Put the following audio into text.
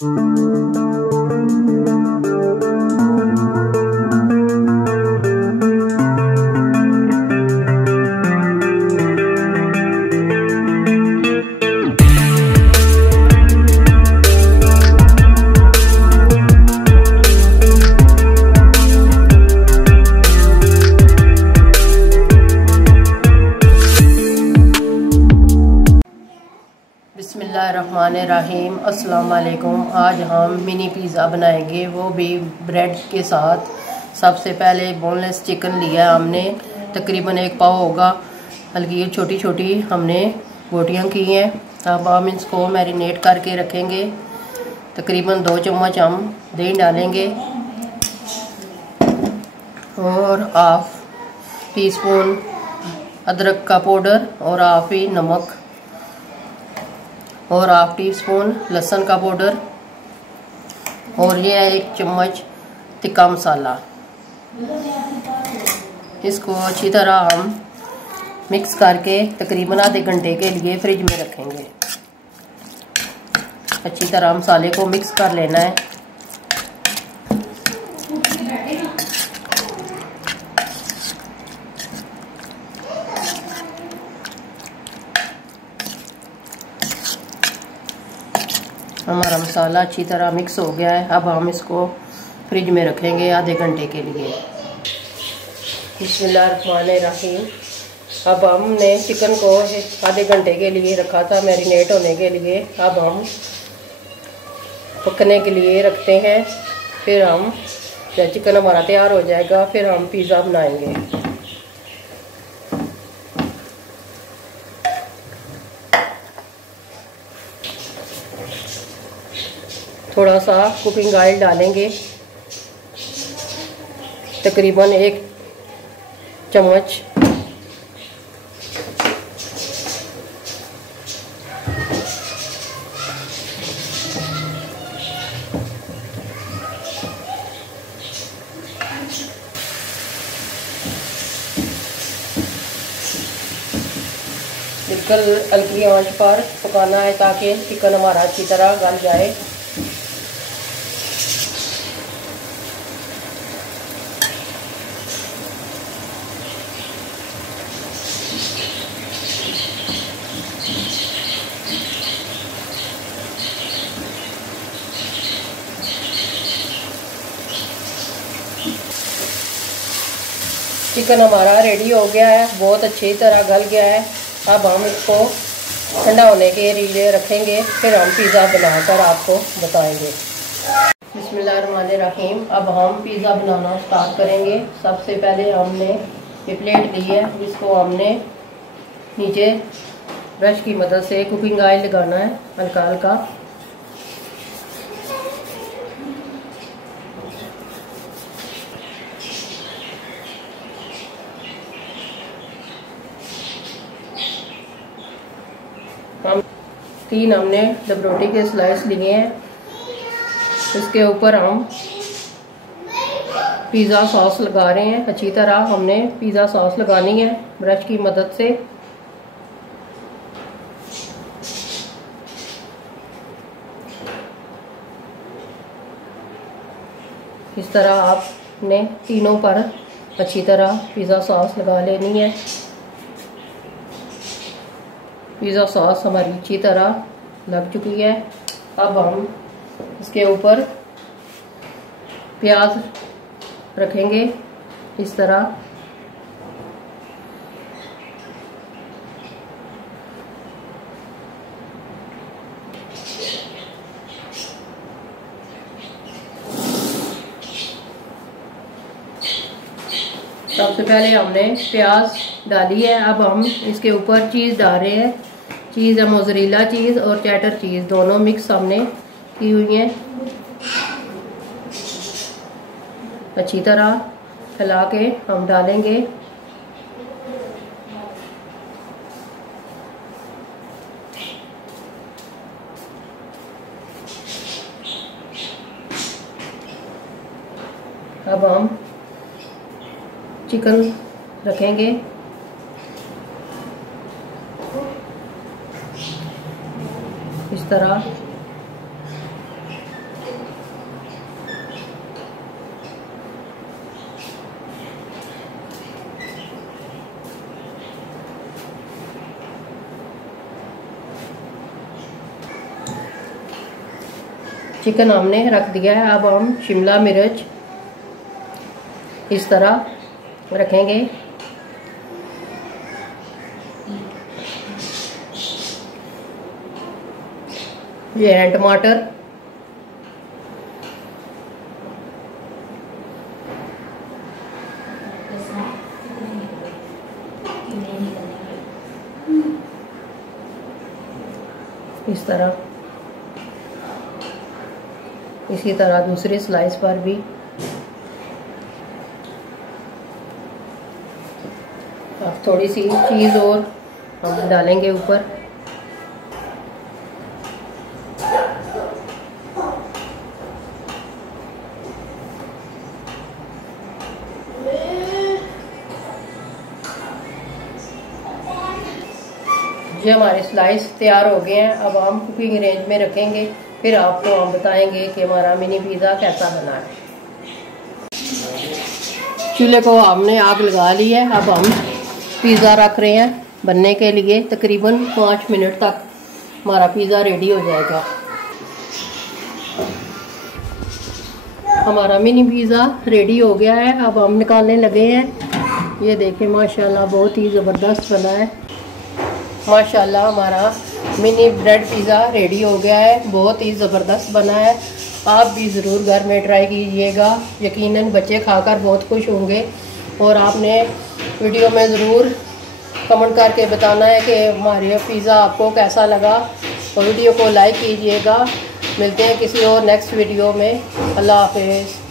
बिस्मिल्लाहिर्रहमानिर्रहीम। अस्सलाम वालेकुम। आज हम मिनी पिज़्ज़ा बनाएंगे, वो भी ब्रेड के साथ। सबसे पहले बोनलेस चिकन लिया हमने, तकरीबन 1 पाव होगा। हल्की छोटी छोटी हमने बोटियाँ की हैं। अब हम इसको मैरिनेट करके रखेंगे। तकरीबन 2 चम्मच हम दही डालेंगे और हाफ टी स्पून अदरक का पाउडर और हाफ ही नमक और हाफ टी स्पून लहसुन का पाउडर और ये है 1 चम्मच तिक्का मसाला। इसको अच्छी तरह हम मिक्स करके तकरीबन आधे घंटे के लिए फ्रिज में रखेंगे। अच्छी तरह मसाले को मिक्स कर लेना है। हमारा मसाला अच्छी तरह मिक्स हो गया है। अब हम इसको फ्रिज में रखेंगे आधे घंटे के लिए। बिस्मिल्लाहिर्रहमानिर्रहीम। अब हमने चिकन को आधे घंटे के लिए रखा था मैरिनेट होने के लिए। अब हम पकने के लिए रखते हैं। फिर हम जब चिकन हमारा तैयार हो जाएगा फिर हम पिज़्ज़ा बनाएंगे। थोड़ा सा कुकिंग ऑयल डालेंगे, तकरीबन 1 चम्मच। बिल्कुल हल्की आंच पर पकाना है ताकि चिकन हमारा अच्छी तरह गल जाए। चिकन हमारा रेडी हो गया है, बहुत अच्छी तरह गल गया है। अब हम इसको ठंडा होने के लिए रखेंगे, फिर हम पिज़्ज़ा बनाकर आपको बताएंगे। बिस्मिल्लाहिर्रहमानिर्रहीम। अब हम पिज़्ज़ा बनाना स्टार्ट करेंगे। सबसे पहले हमने ये प्लेट ली है, इसको हमने नीचे ब्रश की मदद से कुकिंग ऑयल लगाना है हल्का हल्का। हम 3 हमने डबरोटी के स्लाइस लिए हैं। इसके ऊपर हम पिज़्ज़ा सॉस लगा रहे हैं। अच्छी तरह हमने पिज़्ज़ा सॉस लगानी है ब्रश की मदद से। इस तरह आपने तीनों पर अच्छी तरह पिज़्ज़ा सॉस लगा लेनी है। पिज़्ज़ा सॉस हमारी अच्छी तरह लग चुकी है। अब हम इसके ऊपर प्याज रखेंगे इस तरह। सबसे पहले हमने प्याज डाली है। अब हम इसके ऊपर चीज़ डाल रहे हैं। चीज़ है मोज़रेला चीज़ और चेडर चीज़, दोनों मिक्स हमने की हुई है। अच्छी तरह फैला के हम डालेंगे। अब हम चिकन रखेंगे। इस तरह चिकन हमने रख दिया है। अब हम शिमला मिर्च इस तरह रखेंगे। ये है टमाटर, इस तरह, इसी तरह दूसरे स्लाइस पर भी। अब थोड़ी सी चीज़ और हम डालेंगे ऊपर। ये हमारे स्लाइस तैयार हो गए हैं। अब हम कुकिंग रेंज में रखेंगे, फिर आपको हम बताएंगे कि हमारा मिनी पिज़्ज़ा कैसा बना है। चूल्हे को हमने आग लगा ली है। अब हम पिज़्ज़ा रख रहे हैं बनने के लिए। तकरीबन 5 मिनट तक हमारा पिज़्ज़ा रेडी हो जाएगा। हमारा मिनी पिज़्ज़ा रेडी हो गया है। अब हम निकालने लगे हैं। ये देखें माशाल्लाह बहुत ही ज़बरदस्त बना है। माशाल्लाह हमारा मिनी ब्रेड पिज़्ज़ा रेडी हो गया है। बहुत ही ज़बरदस्त बना है। आप भी ज़रूर घर में ट्राई कीजिएगा। यकीनन बच्चे खाकर बहुत खुश होंगे। और आपने वीडियो में ज़रूर कमेंट करके बताना है कि हमारे पिज़्ज़ा आपको कैसा लगा। और वीडियो को लाइक कीजिएगा। मिलते हैं किसी और नेक्स्ट वीडियो में। अल्लाह हाफ़िज़।